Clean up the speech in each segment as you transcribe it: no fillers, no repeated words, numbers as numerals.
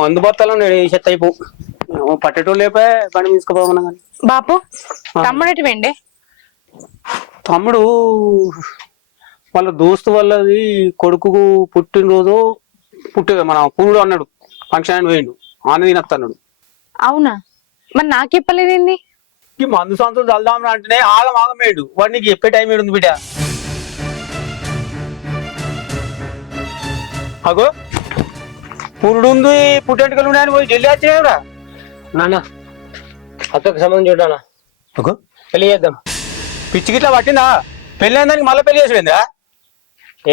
మందు బత్తాలో చెత్త అయిపో పట్టేటోళ్ళు లేపే బండి తీసుకుపోమన్నా కానీ బాపు తమ్ముడేటి వెండే తమ్ముడు వాళ్ళ దోస్తు వాళ్ళది కొడుకు పుట్టినరోజు మన పూడు అన్నాడు ఫంక్షన్ అని పోయిండు ఆన తినత్తన్నాడు. అవునా మరి నాకు చెప్పలేదేంది? ఈ మందు సంవత్సరం చల్దాం అంటేనే ఆగం ఆగమేడు వాడు నీకు చెప్పే టైం ఏడుంది బిడ్డ. అగో పురుడు ఉంది పుట్టెంటుకలు ఉన్నాయని పోయి ఢిల్లీ వచ్చినావురా నాన్న అక్కకి సంబంధం చూడానా అగో పెళ్లి చేద్దాం. పిచ్చి గిట్లా పట్టిందా? పెళ్ళి అయిందానికి మళ్ళీ పెళ్లి చేసిపోయిందా?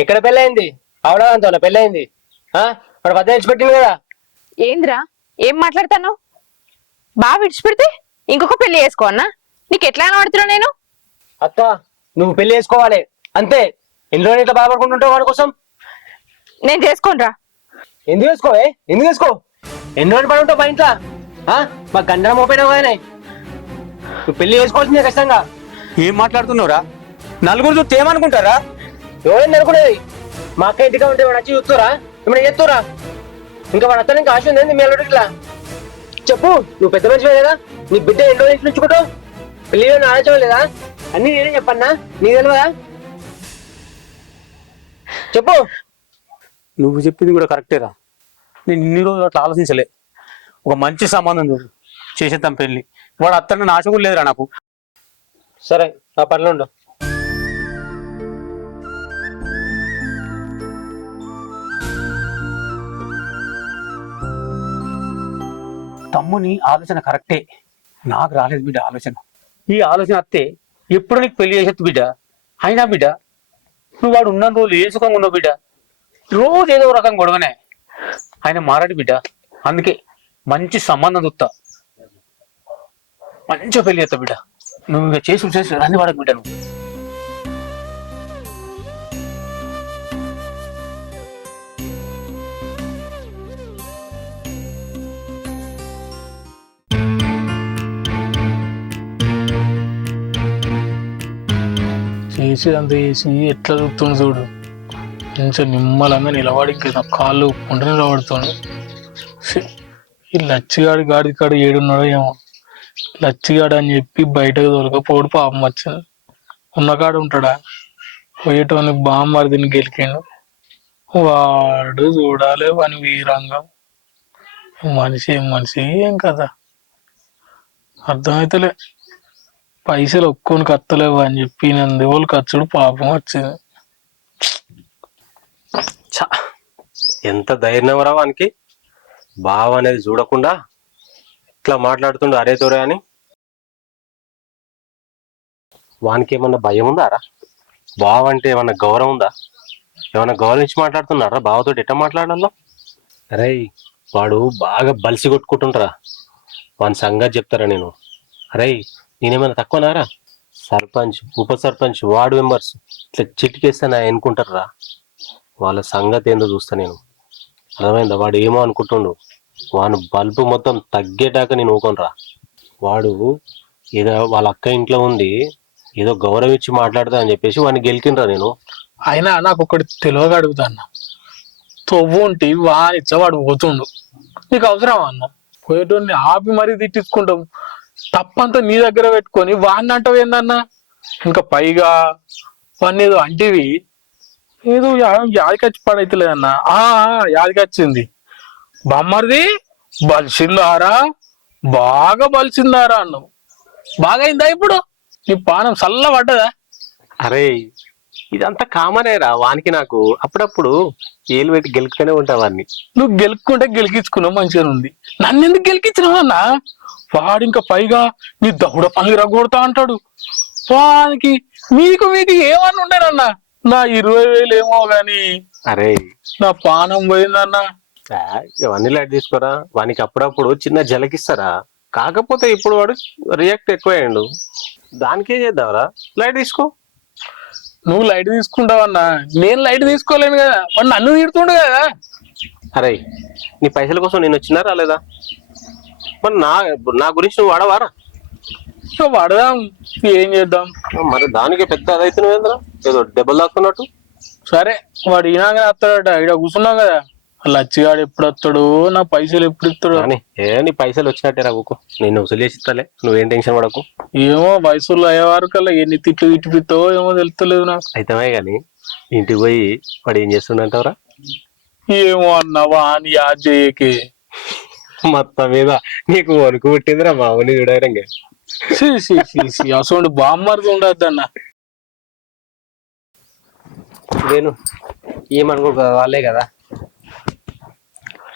ఎక్కడ పెళ్ళయింది? అవడాదంతో పెళ్ళయింది. వాడు పద్ద విడిచిపెట్టింది కదా. ఏంద్రా ఏం మాట్లాడతాను? బాగా విడిచిపెడితే ఇంకొక పెళ్లి చేసుకోవన్నా? నీకు ఎట్లా కనబడుతున్నా నేను? అక్క నువ్వు పెళ్లి చేసుకోవాలి అంతే. ఎన్ని రోజులు ఇట్లా బాధపడుకుంటుంటావు వాడి కోసం? నేను చేసుకోనరా. ఎందుకు చేసుకోవే? ఎందుకు చేసుకో? ఎన్ని రోజులు పడి ఉంటావు మా ఇంట్లో? మా గండన మోపేయడం కానీ నువ్వు పెళ్లి చేసుకోవాల్సిందే ఖచ్చితంగా. ఏం మాట్లాడుతున్నావురా? నలుగురు చూస్తే ఏమనుకుంటారా? ఎవరైంది అనుకునేది? మా అక్క ఇంటిగా ఉంటే వాడు వచ్చి చూస్తురా ఏమైనా చేస్తురా? ఇంకా వాడు అతను ఇంకా ఆశ ఉంది మీ అల్లుడికిలా. చెప్పు నువ్వు పెద్ద మనిషివే కదా, నీ బిడ్డ ఎన్నో ఇంటి నుంచుకుంటావు? పెళ్లి ఆలోచన లేదా? అన్ని నేనే చెప్పన్నా, నీకు తెలియదా? చెప్పు. నువ్వు చెప్పింది కూడా కరెక్టేరా. నేను ఇన్ని రోజులు అట్లా ఆలోచించలే. ఒక మంచి సంబంధం చూడు చేసేద్దాం పెళ్లి. వాడు అత్తని నాశ కూడా లేదురా నాకు. సరే ఆ పనిలో ఉండు. తమ్ముని ఆలోచన కరెక్టే, నాకు రాలేదు బిడ్డ ఆలోచన. ఈ ఆలోచన అత్తే ఎప్పుడు నీకు పెళ్లి చేసేది బిడ్డ. అయినా బిడ్డ నువ్వు వాడు ఉన్న రోజులు ఏ సుఖంగా ఉన్నావు బిడ్డ. రోజు ఏదో రకం గొడవనే. ఆయన మారాడు బిడ్డ. అందుకే మంచి సంబంధం చూస్తా, మంచిగా పెళ్లి చేస్తా బిడ్డ. నువ్వు ఇక చేసి రాని వాడకు బిడ్డ. నువ్వు చేసి అంత చేసి ఎట్లా చూస్తుంది చూడు. కొంచెం నిమ్మలంగా నిలబడి ఇంకా కాళ్ళు ఒప్పుకుంటూనే నిలబడుతుంది. ఈ లచ్చిగాడి గాడి కాడు ఏడున్నాడో ఏమో. లచ్చిగాడు అని చెప్పి బయటకు తోలకపోడు పాపం వచ్చింది. ఉన్నకాడు ఉంటాడా? పోయేటోని బామ్మరిదిని గెలికిండు వాడు. చూడాలి వాని వీరంగం. ఏం మనిషి ఏం కదా అర్థమైతలే. పైసలు ఒక్కొని కత్తలేవు అని చెప్పి నంది వాళ్ళు ఖర్చుడు పాపం వచ్చింది. ఎంత ధైర్యం రా వానికి. బావ అనేది చూడకుండా ఇట్లా మాట్లాడుతుండు అరే తోరే అని. వానికి ఏమన్నా భయం ఉందా రా? బావ అంటే ఏమన్నా గౌరవం ఉందా? ఏమన్నా గౌరవించి మాట్లాడుతున్నారా బావతో? ఎట్లా మాట్లాడాలో? అరే వాడు బాగా బలిసి కొట్టుకుంటుంటారా. వాని సంగతి చెప్తారా నేను. అరే నేనేమైనా తక్కువనారా? సర్పంచ్, ఉప సర్పంచ్, వార్డు మెంబర్స్ ఇట్లా చిటికేస్తే నా ఎన్నుకుంటారా? వాళ్ళ సంగతి ఏందో చూస్తా నేను. అర్థమైందా? వాడు ఏమో అనుకుంటుండు. వాడు బల్బు మొత్తం తగ్గేటాక నేను ఊకొనరా. వాడు ఏదో వాళ్ళ అక్క ఇంట్లో ఉంది ఏదో గౌరవం ఇచ్చి మాట్లాడతా అని చెప్పేసి వాడిని గెలికినరా నేను. అయినా నాకు ఒకటి తెలియక అడుగుతాను. తొవ్వు ఉంటే వానిచ్చ వాడు పోతుండు, నీకు అవసరం అన్న? పోయేటోని ఆపి మరీ తిట్టించుకుంటాం. తప్పంతా నీ దగ్గర పెట్టుకొని వాడిని అంటావు ఏందన్నా? ఇంకా పైగా వాడిని ఏదో అంటివి ఏదో యాదికచ్చి పడైతలేదన్నా. యాదికచ్చింది. బామ్మర్ది బలిసిందారా, బాగా బలిసిందారా అన్నావు. బాగా అయిందా ఇప్పుడు? నీ పానం చల్ల పడ్డదా? అరే ఇదంతా కామనేరా వానికి నాకు. అప్పుడప్పుడు ఏలు పెట్టి గెలుకుతూనే ఉంటా వాడిని. నువ్వు గెలుక్కుంటే గెలికించుకున్నావు, మంచిగా ఉంది. నన్ను ఎందుకు గెలికించినావు అన్నా? వాడు ఇంకా పైగా నీ దౌడ పని రగొడతా అంటాడు. వానికి మీకు ఏమన్నా ఉండేనన్నా? నా 20,000 ఏమో గాని అరే నా పానం పోయిందన్నా. ఇవన్నీ లైట్ తీసుకోరా. వానికి అప్పుడప్పుడు చిన్న జలకిస్తారా. కాకపోతే ఇప్పుడు వాడు రియాక్ట్ ఎక్కువ అయ్యాడు. దానికేం చేద్దాంరా? లైట్ తీసుకో. నువ్వు లైట్ తీసుకుంటావన్నా, నేను లైట్ తీసుకోలేను కదా. వాడు నన్ను తిడుతుండు కదా. అరే నీ పైసల కోసం నేను వచ్చినా రాలేదా? మరి నా గురించి నువ్వు వాడవారా? పడదాం, ఏం చేద్దాం మరి. దానికి పెద్ద అదైతున్నావేంద్రా, ఏదో దెబ్బలు తాకుతున్నట్టు. సరే వాడు ఈనాగానే వస్తాడట. ఇక్కడ కూర్చున్నాం కదా, లచ్చిగాడు ఎప్పుడు వస్తాడు, నా పైసలు ఎప్పుడు ఇస్తాడు కానీ నీ పైసలు వచ్చినట్టే రావుకో, నేను వసూలు చేసి ఇస్తాలే, నువ్వేం టెన్షన్ పడకు. ఏమో వయసులో అయ్యేవారు కల్లా ఎన్ని తిట్లు ఇటుపిస్తావో ఏమో తెలుస్తలేదు నాకు. అయితమే గాని ఇంటికి పోయి వాడు ఏం చేస్తుండంటావురా? ఏమో అన్నావా అని యాద్ చేయకే. మొత్తం మీద నీకు వణుకు పుట్టిందిరా మామూలు చూడరంగా. అసలు బామ్మర్ది ఉండద్దు అన్న. వేణు ఏమనుకో వాళ్ళే కదా,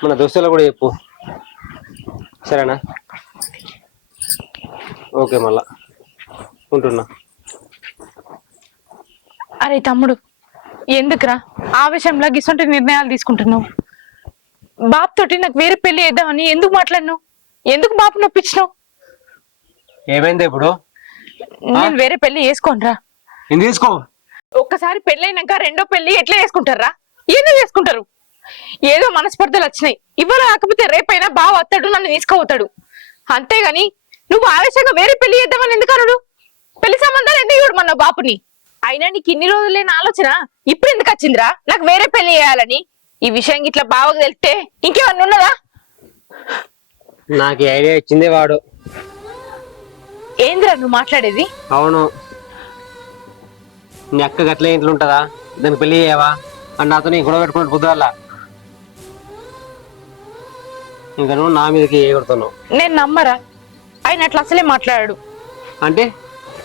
మన దోస్తులు కూడా చెప్పు సరేనా? ఓకే మళ్ళా ఉంటున్నా. అరే తమ్ముడు, ఎందుకురా ఆవేశంలో గిసొంటి నిర్ణయాలు తీసుకుంటున్నావు? బాబు తోటి నాకు వేరే పెళ్లి చేద్దామని ఎందుకు మాట్లాడినావు? ఎందుకు బాబు నొప్పించినావు? ఏమైంది ఇప్పుడు? నేను వేరే పెళ్లి చేసుకోనరా. నేను తీసుకో. ఒక్కసారి పెళ్ళైనాక రెండో పెళ్లి ఎట్లా చేసుకుంటారా? ఎందుకు చేసుకుంటారు? ఏదో మనస్పర్ధలు వచ్చినాయి, ఇవాళ కాకపోతే రేపైనా బావ వస్తాడు, నన్ను తీసుకుపోతాడు. అంతేగాని నువ్వు ఆవేశంగా వేరే పెళ్లి చేద్దామని ఎందుకు అనడు? పెళ్లి సంబంధాలు ఎందుకు చూడమన్నావు బాపుని? అయినా నీకు ఇన్ని రోజులు లేని ఆలోచన ఇప్పుడు ఎందుకు వచ్చిందిరా నాకు వేరే పెళ్లి చేయాలని? ఈ విషయం ఇట్లా బావకు తెలిస్తే ఇంకేమన్నా ఉన్నదా? నాకు ఐడియా ఇచ్చిందే వాడు. ఏందిరా నువ్వు మాట్లాడేది? అవును, నీ అక్క గట్లే ఇంట్లో ఉంటుందా, దానికి పెళ్లి చేయవా అని నాతో నీ గొడవ పెట్టుకున్నట్టు పొద్దువల్ల ఇంకా నువ్వు నా మీదకి కొడుతున్నావు. నేను నమ్మరా? ఆయన అట్లా అసలే మాట్లాడాడు. అంటే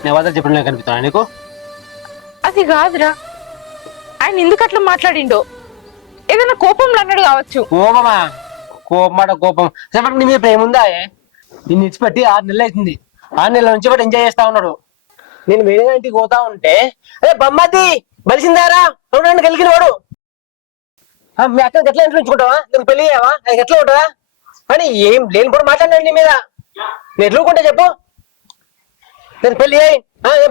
నేను వద్ద చెప్పిన కనిపిస్తాను నీకు? అది కాదురా, ఆయన ఎందుకు అట్లా మాట్లాడిండో ఏదైనా కోపంలో అన్నాడు కావచ్చు. కోపమా? కోపమాట కోపం చెప్పండి. నీ మీద ప్రేమ ఉందా? నిన్ను ఇచ్చిపెట్టి 6 నెలలు అవుతుంది. 6 నెలల నుంచి బట్టి ఎంజాయ్ చేస్తా ఉన్నాడు. నేను వేరే ఇంటికి పోతా ఉంటే అదే బొమ్మది బలిసిందారా నన్ను కలిగిన వాడు. మీ అక్కకి ఎట్లా ఇంట్లో ఉంచుకుంటావా? నువ్వు పెళ్లి చేయవా? అది ఎట్లా ఉంటుందా అని ఏం లేని కూడా మాట్లాడినాడు నీ మీద. నేను ఎట్లుకుంటా చెప్పు? నేను పెళ్లి చేయి,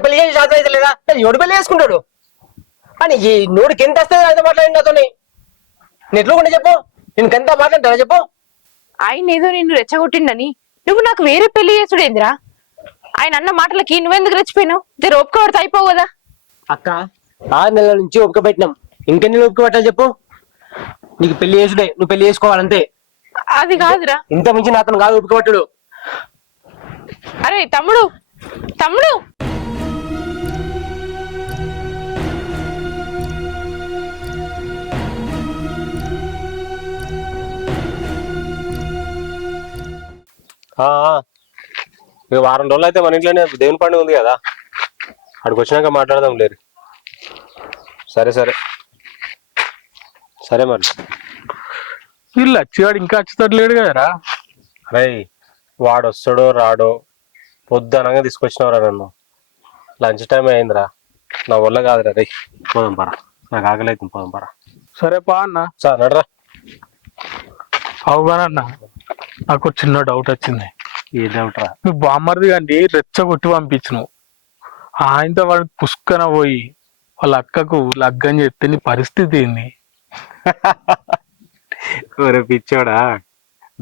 పెళ్లి చేసి శాతం అయితే లేదా? ఎవడు పెళ్లి చేసుకుంటాడు అని ఈ నోడికి ఎంత వస్తుంది అంత మాట్లాడి నాతో. నేను ఎట్లుకుంటా చెప్పు? నేను ఎంత మాట్లాడతావా చెప్పు? ఆయన ఏదో నిన్ను రెచ్చగొట్టిండని నువ్వు నాకు వేరే పెళ్లి చేసుడేందిరా? ఆయన అన్న మాటలకి నువ్వెందుకు రెచ్చిపోయినావు? జర ఒప్పుకోవడితే అయిపోవు కదా. అక్క 6 నెలల నుంచి ఒప్పుక పెట్టినాం, ఇంకెన్ని నెలలు ఒప్పుక పెట్టాలి చెప్పు? నీకు పెళ్లి చేసుడే, నువ్వు పెళ్లి చేసుకోవాలంతే. అది కాదురా. ఇంత మించి నాతను కాదు ఒప్పుక పట్టుడు. అరే తమ్ముడు, తమ్ముడు, ఇక వారం రోజులు అయితే మన ఇంట్లోనే దేవుని పండుగ ఉంది కదా, అక్కడికి వచ్చినాక మాట్లాడదాం లేరు. సరే సరే సరే మరి. వీళ్ళు లచ్చిగాడు ఇంకా వచ్చేటట్లేడు కదరా. అరే వాడు వస్తాడో రాడో, పొద్దునగా తీసుకొచ్చినవరా నన్ను. లంచ్ టైం అయిందిరా, నా వల్ల కాదురా. రే పోదాం పరా, నాకు ఆకలి అవుతుంది, పోదాం పరా. సరే పా అన్న. సార్ నడరా. అవుగానన్న, నాకు చిన్న డౌట్ వచ్చింది. ఏ డౌట్ రా? నువ్వు బామ్మర్ది కానీ రెచ్చగొట్టి పంపించినావు, ఆయనతో వాడికి పుష్కన పోయి వాళ్ళ అక్కకు లగ్గం చెప్తే నీ పరిస్థితి ఏంది? ఒరే పిచ్చోడా,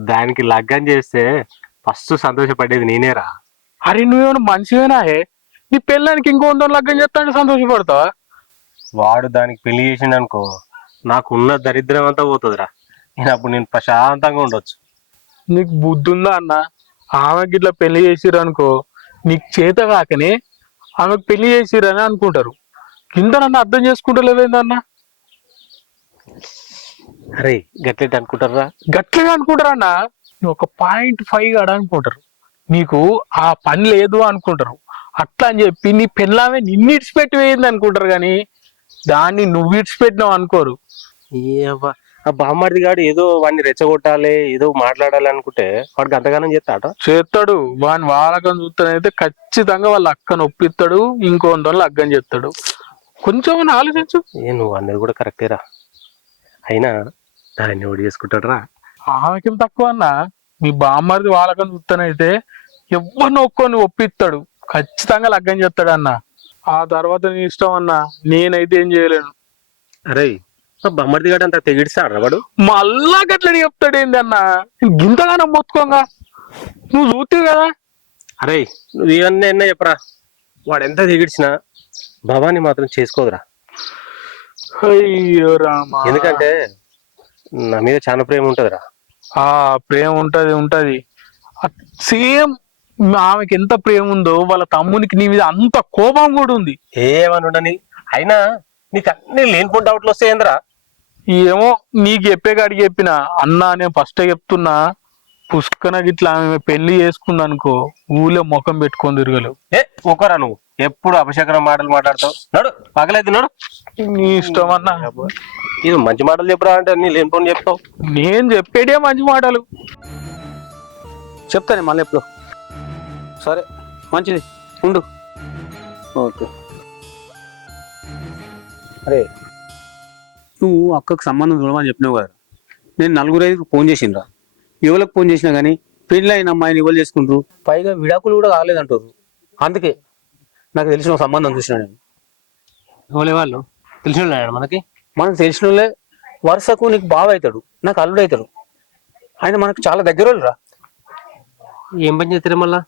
దానికి లగ్గం చేస్తే ఫస్ట్ సంతోషపడేది నేనేరా. అరే నువ్వేమైనా మనిషివేనా? నీ పెళ్ళానికి ఇంకో లగ్గం చేస్తాంటే సంతోషపడతావా? వాడు దానికి పెళ్లి చేసిండు అనుకో, నాకు ఉన్న దరిద్రం అంతా పోతుందిరా. నేను ప్రశాంతంగా ఉండొచ్చు. నీకు బుద్ధి ఉందా అన్న? ఆమెకి ఇట్లా పెళ్లి చేసిర్రు అనుకో, నీకు చేత కాకనే ఆమెకు పెళ్లి చేసిరని అనుకుంటారు. కింద నన్ను అర్థం చేసుకుంటలేవేందన్న? అరే గట్లెట్ అనుకుంటారా? గట్లగా అనుకుంటారన్న. ఒక 0.5 గడ అనుకుంటారు, నీకు ఆ పని లేదు అనుకుంటారు. అట్లా అని చెప్పి నీ పెళ్ళామే నిన్ను ఇడిచిపెట్టి వేయింది అనుకుంటారు, కానీ దాన్ని నువ్వు ఇడిచిపెట్టినావు అనుకోరు. ఆ బామ్మర్ది గాడు ఏదో వాడిని రెచ్చగొట్టాలి, ఏదో మాట్లాడాలి అనుకుంటే వాడికి అంతగానం చేస్తాడు. వాని వాళ్ళకం చూస్తానైతే ఖచ్చితంగా వాళ్ళ అక్కను ఒప్పిస్తాడు, ఇంకో లగ్గం చేస్తాడు. కొంచెం ఆలోచించు. నువ్వు అన్నది కూడా కరెక్టేరా, అయినా దాన్ని ఓడి చేసుకుంటాడు రా. ఆమెకేం తక్కువ అన్న? మీ బామ్మర్ది వాళ్ళకం చూస్తానైతే ఎవరిని ఒక్కొని ఒప్పిస్తాడు, ఖచ్చితంగా లగ్గం చేస్తాడు అన్న. ఆ తర్వాత నీ ఇష్టం అన్న, నేనైతే ఏం చేయలేను. అరే బామ్మర్ది గాడు అంత తెగిడిస్తాడు వాడు. మళ్ళా గట్లని చెప్తాడు ఏంది అన్న? గింతగానో మొత్తుకోగా నువ్వు చూస్తావు కదా. అరే నువ్వు ఇవన్నీ చెప్పరా, వాడు ఎంత తెగిడిచినా భవాని మాత్రం చేసుకోదురా. అయ్యో రామా. ఎందుకంటే నా మీద చాలా ప్రేమ ఉంటుందిరా. ఆ ప్రేమ ఉంటది ఉంటది. సేమ్ ఆమెకి ఎంత ప్రేమ ఉందో వాళ్ళ తమ్మునికి నీ మీద అంత కోపం కూడా ఉంది. ఏమని ఉండని, అయినా నీకు అన్ని లేనిపోయిన డౌట్లు వస్తాయేంద్రా? ఏమో నీకు చెప్పేకాడికి చెప్పిన అన్నా, నేను ఫస్ట్ చెప్తున్నా, పుష్కన గిట్లా ఆమె పెళ్లి చేసుకుంది అనుకో ఊళ్ళో ముఖం పెట్టుకొని తిరగలేవు. ఒకరా నువ్వు ఎప్పుడు అపశకరం మాటలు మాట్లాడతావు. నడు పగలేదు నడు. నీ ఇష్టం అన్నా. ఇది మంచి మాటలు చెప్పురా అంటే నీ లేనిపోని చెప్తావు. నేను చెప్పేదే మంచి మాటలు. చెప్తానే మళ్ళీ ఎప్పుడు. సరే మంచిది ఉండు. ఓకే. అరే నువ్వు అక్కకు సంబంధం చూడమని చెప్పినావు కదా, నేను 4-5కి ఫోన్ చేసిండ్రా. ఎవరికి ఫోన్ చేసినా కానీ పెళ్ళి అయిన అమ్మాయిని ఎవరు చేసుకుంటారు, పైగా విడాకులు కూడా కాలేదంటారు. అందుకే నాకు తెలిసిన ఒక సంబంధం చూసినా నేను. ఎవలే వాళ్ళు తెలిసిన మనకి? మనకు తెలిసిన వాళ్ళే. వరుసకు నీకు బావ అవుతాడు, నాకు అల్లుడు అవుతాడు. ఆయన మనకు చాలా దగ్గర వాళ్ళు రా. ఏం పని చేస్తారు మళ్ళా?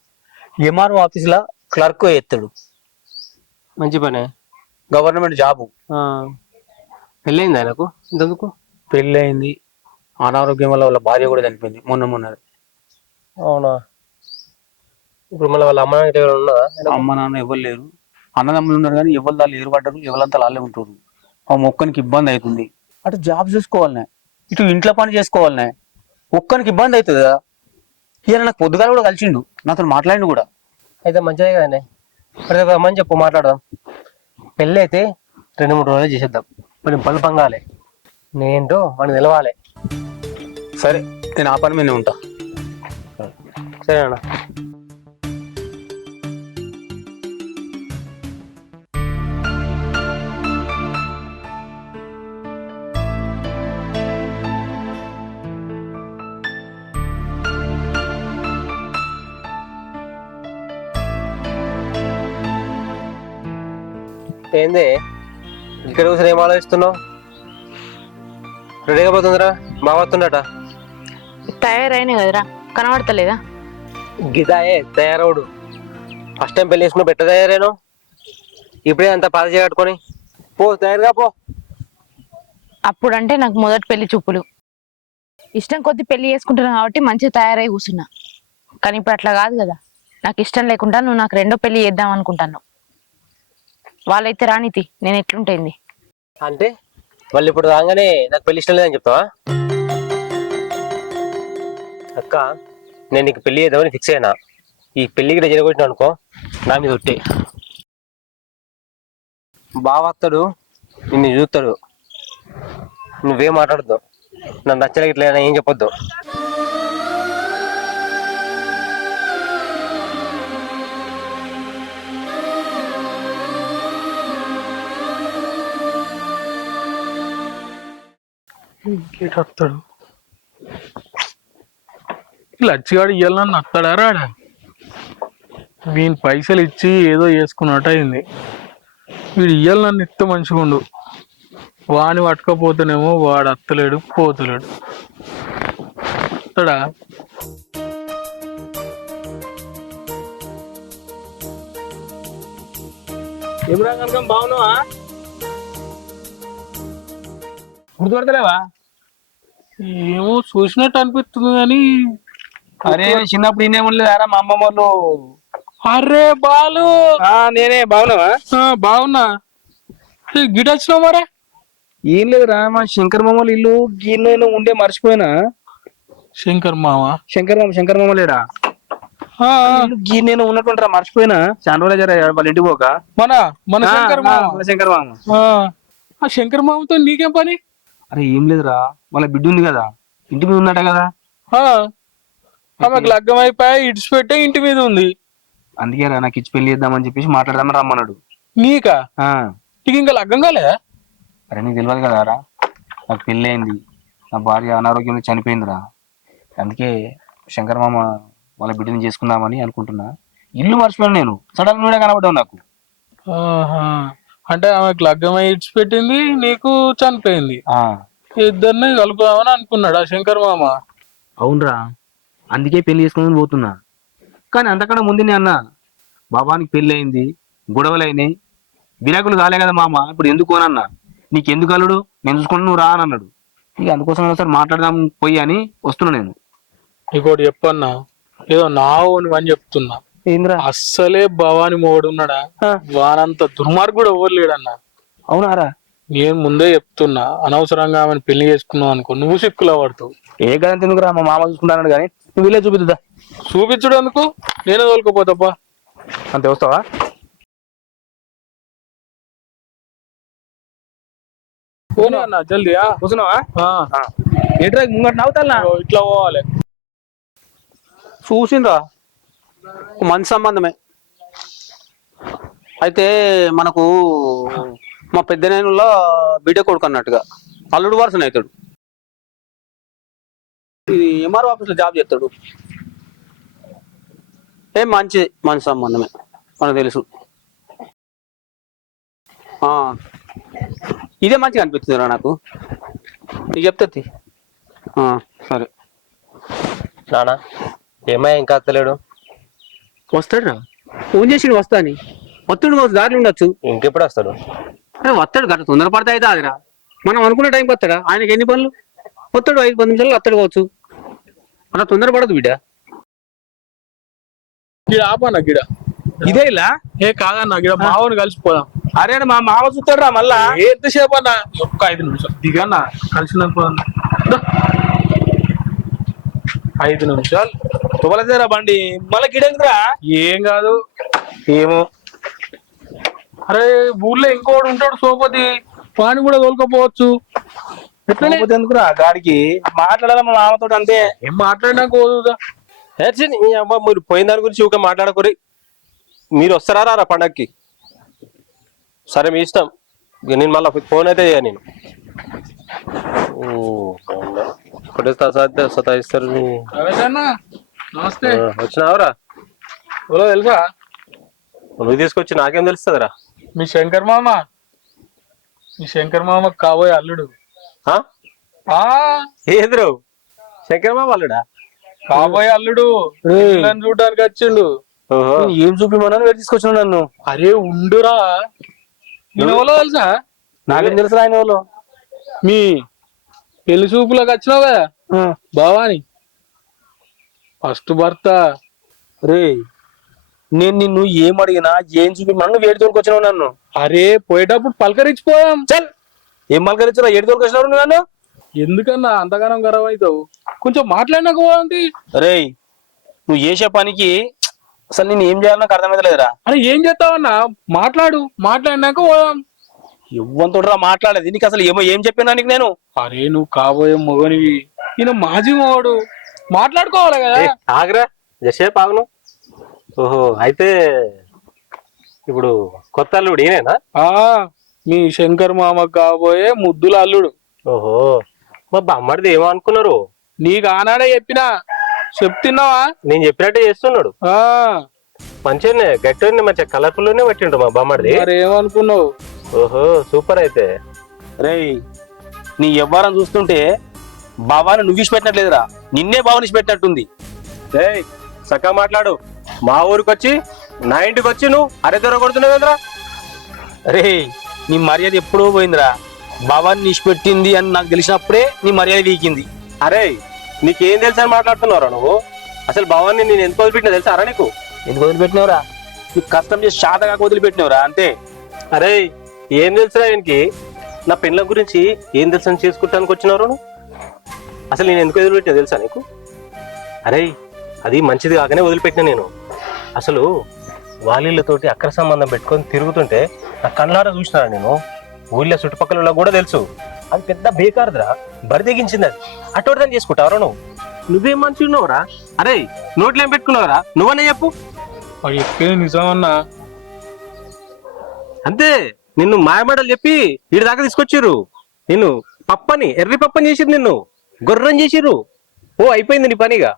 ఎంఆర్ఓ ఆఫీసులో క్లర్క్ ఎత్తాడు. మంచి పనే. Government job. పెళ్ళయింది ఆయనకు? ఇంతకు పెళ్ళి అయింది. అనారోగ్యం వల్ల వాళ్ళ భార్య కూడా చనిపోయింది మొన్న. అవునా? ఇప్పుడు మళ్ళీ వాళ్ళ అమ్మ నాన్న ఎవరు ఉన్నదా? అమ్మ నాన్న ఎవరు లేరు, అన్నదమ్ములు ఉన్నారు కానీ ఎవరు దాళ్ళు ఏర్పడ్డారు, ఎవరంతా వాళ్ళే ఉంటారు. ఆ మొక్కనికి ఇబ్బంది అవుతుంది. అటు జాబ్ చూసుకోవాలనే, ఇటు ఇంట్లో పని చేసుకోవాలనే, ఒక్కనికి ఇబ్బంది అవుతుంది కదా. ఈయన నాకు పొద్దుగాల కూడా కలిసిండు, నాతో మాట్లాడిండు కూడా. అయితే మంచిదే కదండి. ప్రతి అమ్మని చెప్పు మాట్లాడదాం. పెళ్ళి అయితే 2-3 రోజులు చేసేద్దాం. కొంచెం పలు పంగాలి, నేంటో మనకు తెలవాలి. సరే నేను ఆ పని మీద ఉంటా. సరేనా? ఏంది ఇక్కడ కూర్చొని ఏం ఆలోచిస్తున్నావు? రెడీగా పోతుందిరా, బాగా వస్తుండట. తయారైన కదరా, కనబడతలేదా? గిదాయే తయారవుడు. ఫస్ట్ టైం పెళ్లి చేసుకుని బెట్ట తయారేను. ఇప్పుడే అంత పాద కట్టుకొని పో, తయారుగా పో. అప్పుడంటే నాకు మొదటి పెళ్లి చూపులు. ఇష్టం కొద్ది పెళ్లి చేసుకుంటున్నా కాబట్టి మంచిగా తయారై కూర్చున్నా. కానీ ఇప్పుడు అట్లా కాదు కదా. నాకు ఇష్టం లేకుండా నువ్వు నాకు 2వ పెళ్లి చేద్దాం అనుకుంటాను. వాళ్ళైతే రానితి, నేను ఎట్లుంటేంది అంటే వాళ్ళు ఇప్పుడు రాగానే నాకు పెళ్లి ఇష్టం లేదని చెప్తావా? అక్క, నేను నీకు పెళ్లి చేద్దామని ఫిక్స్ అయినా. ఈ పెళ్లికి జరగొచ్చిన అనుకో, నా మీద ఒట్టే. బావత్తడు, నిన్ను చూస్తాడు. నువ్వేం మాట్లాడద్దు, నన్ను నచ్చలే ఇట్లా ఏం చెప్పొద్దు. ఇంకేటొస్తాడు లచ్చిగాడు, ఇయ్యాలని అత్తాడా రాడా? వీని పైసలు ఇచ్చి ఏదో చేసుకున్నట్టు అయింది. వీడు ఇయ్యాలి నన్ను ఇస్తే మంచిగా ఉండు. వాని పట్టుకపోతేనేమో వాడు అత్తలేడు, పోతలేడు. అత్తడా? ఏమిరా కనుక బాగున్నావా? గుర్తుపడతలేవా? ఏమో చూసినట్టు అనిపిస్తుంది కానీ. అరే చిన్నప్పుడు ఇన్నేముండలేదారా మా అమ్మమ్మ వాళ్ళు? అరే బాలు, నేనే. బాగున్నావా? బాగున్నా. గిట వచ్చినావు మరే? ఏం లేదురా, మా శంకర్ మామూలు ఇల్లు గీలో ఉండే మర్చిపోయినా. శంకర్ మామ? శంకర్ మామ లేడా? గీ నేను ఉన్నట్టుంటారా, మర్చిపోయినా. చాలా రోజులు జర వాళ్ళ ఇంటికి పోక. మన శంకర్ మామ. శంకర్ మామ. ఆ శంకర్ మామతో నీకేం పని? అరే ఏం లేదురా, వాళ్ళ బిడ్డ ఉంది కదా, ఇంటి మీద ఉన్నట్ట కదా. ఆమెకు లగ్గం అయిపోయి ఇడిచిపెట్టే ఇంటి మీద ఉంది. అందుకే రా, నాకు ఇచ్చి పెళ్లి చేద్దామని చెప్పేసి మాట్లాడదామని రమ్మన్నాడు. నీకా? నీకు ఇంకా లగ్గం కాలేదా? అరే నీకు తెలియదు కదా రా, నాకు పెళ్లి అయింది, నా భార్య అనారోగ్యంలో చనిపోయిందిరా. అందుకే శంకర్ మామ వాళ్ళ బిడ్డని చేసుకుందామని అనుకుంటున్నా. ఇల్లు మర్చిపోయాను నేను, సడన్ గా కనబడ్డావు నాకు. అంటే ఆమెకు లగ్గమై ఇడిచిపెట్టింది, నీకు చనిపోయింది. ఇద్దరిని కలుపుదామని అనుకున్నాడు ఆ శంకర్ మామ. అవునరా, అందుకే పెళ్లి చేసుకుని పోతున్నా. కానీ అంతకన్నా ముందు అన్న, బాబానికి పెళ్లి అయింది, గొడవలు అయినాయి, విడాకులు కాలే కదా మామ, ఇప్పుడు ఎందుకు అనన్నా. నీకెందుకు అల్లుడు, నేను చూసుకుంటూ నువ్వు రా అని అన్నాడు. ఇక అందుకోసం ఒకసారి మాట్లాడదాం పోయి అని వస్తున్నా నేను. ఇంకోటి చెప్పన్నా, ఏదో నా ఓని అని చెప్తున్నా. ఏంద్రా? అస్సలే భవాని మొగుడున్నాడా, వానంత దుర్మార్గుడు ఎవరు లేడన్నా. అవునారా? నేను ముందే చెప్తున్నా, అనవసరంగా ఆమెను పెళ్లి చేసుకున్నావు అనుకో నువ్వు సిక్కులా పడతావు. ఏ గదంత ఎందుకురా, మా మామ చూసుకుంటాను కానీ నువ్వు వీలే చూపిద్దా. చూపించడు ఎందుకు, నేనే తోలుకోపోతాబ్బా. అంతే వస్తావా? పోనీ అన్న జల్దీయా. కూర్చున్నావా? ఏంట్రా ముంగట నవ్వుతా ఇట్లా పోవాలి. చూసిండ్రా మంచి సంబంధమే. అయితే మనకు మా పెద్దనేనులో బిడ్డ కొడుకు అన్నట్టుగా అల్లుడు వరుసన అవుతాడు. ఇది ఎంఆర్ఓ ఆఫీస్లో జాబ్ చేస్తాడు. ఏం మంచి మంచి సంబంధమే మనకు తెలుసు. ఇదే మంచిగా అనిపిస్తుందిరా నాకు. నీకు చెప్తుంది. సరే నానా ఏమయ్యా ఇంకా అత్తలేడు? వస్తాడు రా, ఫోన్ చేసి వస్తా అని. వస్తాడు కావచ్చు, దారిలో ఉండొచ్చు. ఇంకెప్పుడు వస్తాడు? అరే వస్తాడు గట్ట తొందరపడితే అయితే అదిరా. మనం అనుకున్న టైంకి వస్తాడా? ఆయనకి ఎన్ని పనులు. వస్తాడు 5-10 నిమిషాలు వస్తాడు కావచ్చు. అలా తొందరపడదు బిడ్డ. గిడ ఆపన్నా గిడ. ఇదే ఇలా ఏ కాదన్నా గిడ మావని కలిసిపోదాం. అరే మా మామ చూస్తాడు రా మళ్ళా. ఎంతసేపు అన్నా? ఒక్క 5 నిమిషాలు దిగన్నా, కలిసినప్పుడు 5 నిమిషాలు తువలదేరా బండి మళ్ళీ గిడెందుకురా? ఏం కాదు. ఏమో. అరే ఊర్లో ఇంకోటి ఉంటాడు సోపతి, వాని కూడా తోలుకోపోవచ్చు. ఎట్లనే ఎందుకురా గాడికి మాట్లాడాలి మా మామతో అంతే. ఏం మాట్లాడినా పోదుదా. మీ అమ్మ మీరు పోయిన దాని గురించి ఊక మాట్లాడకూరి. మీరు వస్తారా రా పండక్కి? సరే మీ ఇష్టం. ఇక నేను మళ్ళీ ఫోన్ అయితే చేయ నేను. ఒకటే సతాయిస్తారు. నమస్తే. వచ్చినావురా? ఓలో తెలుసా? నువ్వు తీసుకొచ్చి నాకేం తెలుస్తుందిరా? మీ శంకర్ మామ కాబోయే అల్లుడు. ఏదిరావు శంకర్ మామ అల్లుడా? కాబోయే అల్లుడు చూడడానికి వచ్చిండు. ఏం చూపిమన్నా తీసుకొచ్చిన నన్ను. అరే ఉండురా, నేను ఎవరో తెలుసా? నాకేం తెలుసు ఆయన ఎవరో. మీ పెళ్లి చూపులకు వచ్చినావు కదా భవాని ఫస్ట్ భర్త. రే నేను నిన్ను ఏం అడిగినా ఏం చూపిమన్నా వేడి తోలుకొచ్చినావు నన్ను. అరే పోయేటప్పుడు పలకరించిపోయాం. చల్ ఏం మలకరించినా ఏడు తోలుకొచ్చినావు నన్ను. ఎందుకన్నా అంతగానం గర్వం అవుతావు? కొంచెం మాట్లాడినాక పోండి. రే నువ్వు చేసే పనికి అసలు నేను ఏం చేయాలో నాకు అర్థమైతలేదురా. అరే ఏం చేస్తావన్నా, మాట్లాడినాక పోదాం. ఎవ్వంతోడ్రా మాట్లాడేది? నీకు అసలు ఏం చెప్పినా నీకు నేను? అరే నువ్వు కాబోయే మొగనివి, ఈయన మాజీ మొగడు, మాట్లాడుకోవాలి కదా. ఆగరా జసేపు ఆగును. ఓహో అయితే ఇప్పుడు కొత్త అల్లుడు ఈయనేనా? మీ శంకర్ మామ కాబోయే ముద్దుల అల్లుడు. ఓహో మా బామ్మడిది ఏమో అనుకున్నారు? నీకు ఆనాడే చెప్పినా, చెప్తున్నావా? నేను చెప్పినట్టే చేస్తున్నాడు. మంచిగానే గట్టినే మంచిగా కలర్ఫుల్ లోనే పట్టిండు మా బామ్మడిది. మరి ఏమనుకున్నావు? ఓహో సూపర్. అయితే రే నీ ఎవ్వరం చూస్తుంటే బాబాని నువ్వు ఇచ్చి పెట్టినట్లేదురా, నిన్నే బావని ఇచ్చి పెట్టినట్టుంది. రే చక్కగా మాట్లాడు. మా ఊరికి వచ్చి నా ఇంటికి వచ్చి నువ్వు అరే దొర కొడుతున్నావు కదరా. రే నీ మర్యాద ఎప్పుడో పోయిందిరా. బాబాని నిష్పెట్టింది అని నాకు తెలిసినప్పుడే నీ మర్యాద వీకింది. అరే నీకేం తెలుసా అని మాట్లాడుతున్నావురా నువ్వు? అసలు భవాన్ని నేను ఎందుకు వదిలిపెట్టినా తెలుసా అరా నీకు? ఎందుకు వదిలిపెట్టినవరా? నీకు కష్టం చేసి శాతగా వదిలిపెట్టినవరా అంతే. అరే ఏం తెలుసురా ఆయనకి? నా పెళ్ళ గురించి ఏం తెలుసు అని చేసుకుంటానికి వచ్చినవరా నువ్వు? అసలు నేను ఎందుకు వదిలిపెట్టినా తెలుసా నీకు? అరే అది మంచిది కాకనే వదిలిపెట్టినా నేను. అసలు వాళ్ళతోటి అక్ర సంబంధం పెట్టుకొని తిరుగుతుంటే నా కళ్ళారా చూసినారా నేను. ఊళ్ళో చుట్టుపక్కల కూడా తెలుసు అది పెద్ద బేకారదిరా, బరి తెగించింది అది. అటోటిదని చేసుకుంటావరా నువ్వు? నువ్వేం మంచి ఉన్నావురా? అరే నోట్లు ఏం పెట్టుకున్నావురా? నువ్వనే చెప్పు. చెప్పేది నిజమన్నా. అంతే, నిన్ను మాయమాటలు చెప్పి వీడి దాకా తీసుకొచ్చిర్రు. నిన్ను పప్పని ఎర్రి పప్పని చేసిర్రు, నిన్ను గొర్రం చేసిర్రు. ఓ అయిపోయింది నీ పనిగా.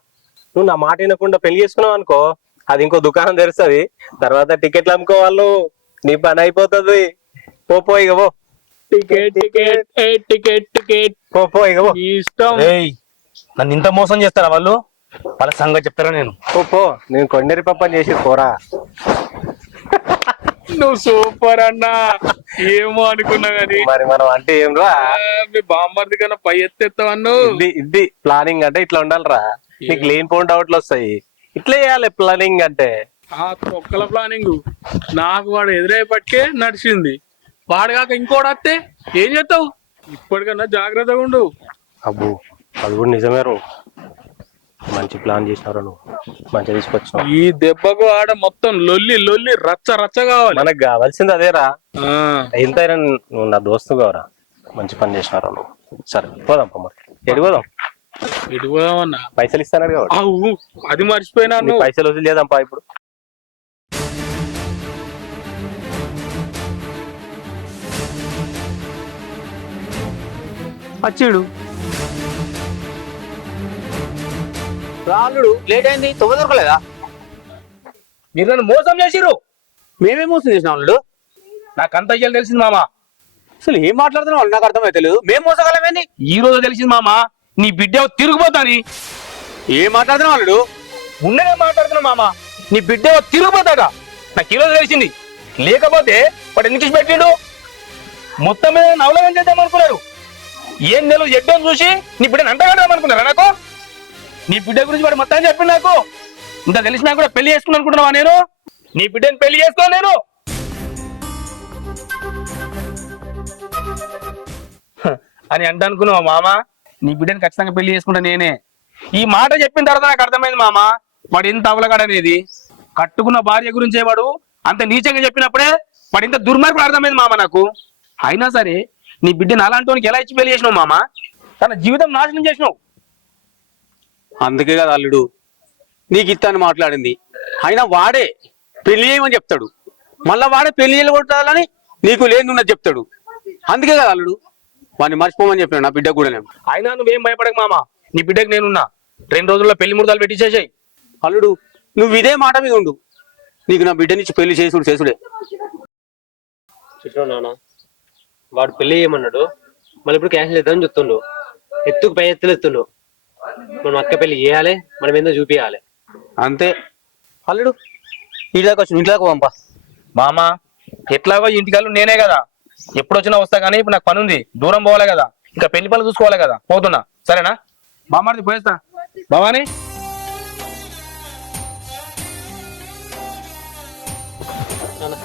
నువ్వు నా మాట వినకుండా పెళ్లి చేసుకున్నావు అనుకో, అది ఇంకో దుకాణం తెరుస్తుంది. తర్వాత టికెట్లు అమ్ముకో వాళ్ళు, నీ పని అయిపోతుంది. పో ఇక పో. టికెట్ టికెట్ టికెట్ టికెట్ పో ఇక పో. ఇష్టం. నన్ను ఇంత మోసం చేస్తారా వాళ్ళు? వాళ్ళ సంగతి చెప్తారా నేను? పో నేను కొండరి పప్పని చేసి పోరా. నువ్వు సూపర్ అన్నా. ఏమో అనుకున్నా గాని మరి మనం అంటే ఏం రా మీ బామ్మర్ది కన్నా పై ఎత్తేస్తావన్ను ఇది ప్లానింగ్ అంటే ఇట్లా ఉండాలిరా నీకు లేనిపోయిన డౌట్లు వస్తాయి ఇట్లా చేయాలి ప్లానింగ్ అంటే ఆ ఒక్కల ప్లానింగ్ నాకు వాడు ఎదురైపట్టుకే నడిచింది వాడు కాక ఇంకోటి వస్తే ఏం చేస్తావు ఇప్పటికన్నా జాగ్రత్తగా ఉండు. అబ్బు అది కూడా నిజమే రో మంచి ప్లాన్ చేసినారు నువ్వు మంచిగా తీసుకొచ్చినావు ఈ దెబ్బకు ఆడ మొత్తం లొల్లి లొల్లి రచ్చ రచ్చ కావాలి. మనకు కావాల్సింది అదేరా ఆ ఎంతైనా నువ్వు నా దోస్తు కావరా మంచి పని చేసినారు నువ్వు సరే పోదాం మరి ఎటు పోదాం ఇటు పోదామన్నా పైసలు ఇస్తాను కాబట్టి అవు అది మర్చిపోయినా నీ పైసలు వదిలి లేదంపా ఇప్పుడు వచ్చిడు రాళ్ళుడు లేట్ అయింది తొవ్వ దొరకలేదా మీరు నన్ను మోసం చేసిర్రు. మేమే మోసం చేసినాం అల్లుడు. నాకంత అయ్యాలి తెలిసింది మామ. అసలు ఏం మాట్లాడుతున్నావు నాకు అర్థమైతలేదు. మేము మోసగలమేంది? ఈ రోజు తెలిసింది మామ నీ బిడ్డ తిరిగిపోతాని. ఏం మాట్లాడుతున్నావు అల్లుడు? ఉన్నదే మాట్లాడుతున్నా మామ నీ బిడ్డ తిరిగిపోతాడా నాకు ఈ రోజు తెలిసింది. లేకపోతే వాడు ఎందుకు ఇచ్చి పెట్టిండు మొత్తం మీద నవలగం చేద్దాం అనుకున్నారు. ఏం నెలలు ఎడ్డం చూసి నీ బిడ్డను అంటగడదాం అనుకున్నారా నాకు? నీ బిడ్డ గురించి వాడు మొత్తం చెప్పిండు నాకు. ఇంత తెలిసినా కూడా పెళ్లి చేసుకుని అనుకుంటున్నావా? నేను నీ బిడ్డని పెళ్లి చేసుకోను నేను. అని అంట అనుకున్నావా మామ? నీ బిడ్డని ఖచ్చితంగా పెళ్లి చేసుకుంటా నేనే. ఈ మాట చెప్పిన తర్వాత నాకు అర్థమైంది మామ వాడు ఎంత అవలగాడనేది. కట్టుకున్న భార్య గురించే వాడు అంత నీచంగా చెప్పినప్పుడే వాడు ఇంత దుర్మార్గుడు అర్థమైంది మామ నాకు. అయినా సరే నీ బిడ్డను అలాంటి ఎలా ఇచ్చి పెళ్లి చేసినావు మామ? తన జీవితం నాశనం చేసినావు. అందుకే కదా అల్లుడు నీకు ఇస్తాను మాట్లాడింది. అయినా వాడే పెళ్లి చేయమని చెప్తాడు, మళ్ళా వాడే పెళ్లి చేయగొట్టాలని నీకు లేనున్నది చెప్తాడు. అందుకే కదా అల్లుడు వాడిని మర్చిపోమని చెప్పాను నా బిడ్డ కూడా. అయినా నువ్వేం భయపడక మామ, నీ బిడ్డకి నేనున్నా. 2 రోజుల్లో పెళ్లి ముహూర్తాలు పెట్టించేసాయి. అల్లుడు నువ్వు ఇదే మాట మీద ఉండు, నీకు నా బిడ్డ నుంచి పెళ్లి చేసుడే. చిట్టు నాన్న వాడు పెళ్లి చేయమన్నాడు, మళ్ళీ ఇప్పుడు క్యాన్సిల్ చేద్దామని చెప్తుండు. ఎత్తుకు పై ఎత్తులు ఎత్తుండు. మనం అక్క పెళ్లి చేయాలి, మనం ఏందో చూపించాలి. అంతే అల్లుడు. ఇంటి దాకా వచ్చి ఇంటి దాకా పంపా. మామ ఎట్లాగో ఇంటికాళ్ళు నేనే కదా, ఎప్పుడు వచ్చినా వస్తా. కానీ ఇప్పుడు నాకు పని ఉంది, దూరం పోవాలి కదా, ఇంకా పెళ్లి పనులు చూసుకోవాలి కదా. పోతున్నా సరేనా? బామ్మది పోయేస్తా. భవాని నాన్న